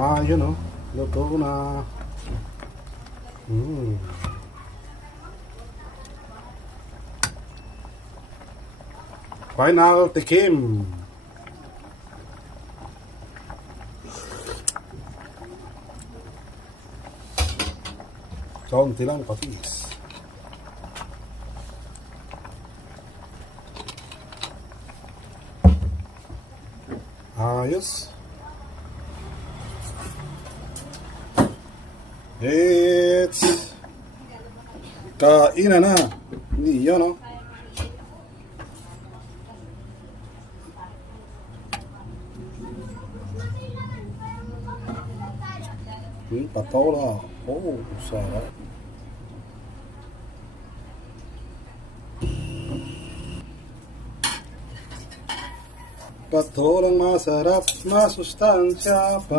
Yun o. Luto na. Final tikim. Kaunti lang patis. Ayos. It's kainan na. Hindi yun, no? Patola. Oh, sarap. Patolang masarap, masustansya pa.